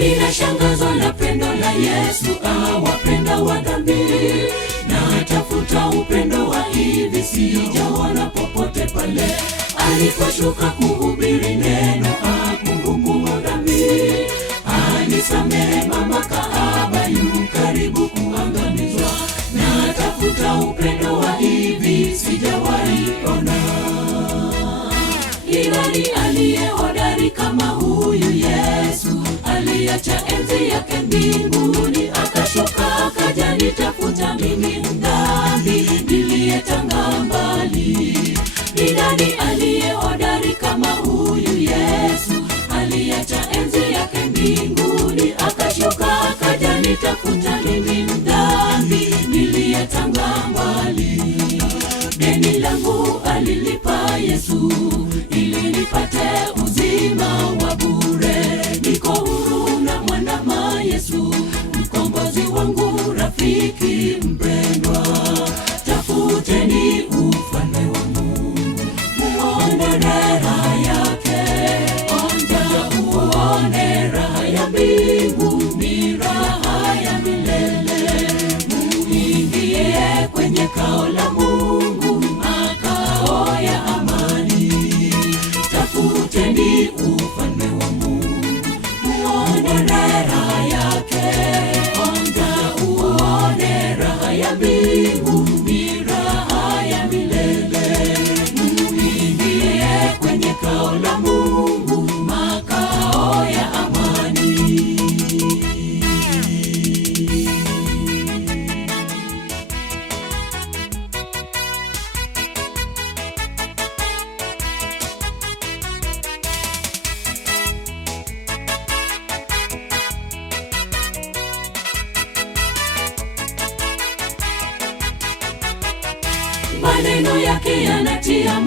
Ninashangazwa na pendo la Yesu, awapenda wa dhambi. Natafuta upendo wa hivi, sijaona popote pale. Aliposhuka kuhubiri neno, kuhukumu dhambi, anisamehe mama kahaba, yu karibu kuangamizwa. Natafuta upendo wa hivi, sijawahi ona. Ni nani aliye hodari kama huyu Yesu? Aliacha enzi yake mbinguni, akashuka akaja nitafuta mimi mdhambi niliyetanga mbali. Ni nani aliye hodari kama huyu Yesu? Aliacha enzi yake mbinguni, akashuka akaja nitafuta mimi mdhambi niliyetanga mbali. Deni langu alilipa Yesu, ili nipate uzima wa bure. Niko huru na mwandama Yesu, mkombozi wangu, rafiki mpendwa. Tafuteni ufalme wa Mungu, muone raha yake. Onja uone raha ya mbingu, ni raha ya milele. Muingie kwenye kao la Mungu, makao ya amani. Tafuteni ufalme wa Mungu, muone raha yake. Onja uone raha ya mbingu, ni raha ya milele. Muingie kwenye kao la Mungu, makao ya amani. Maneno yake yanatia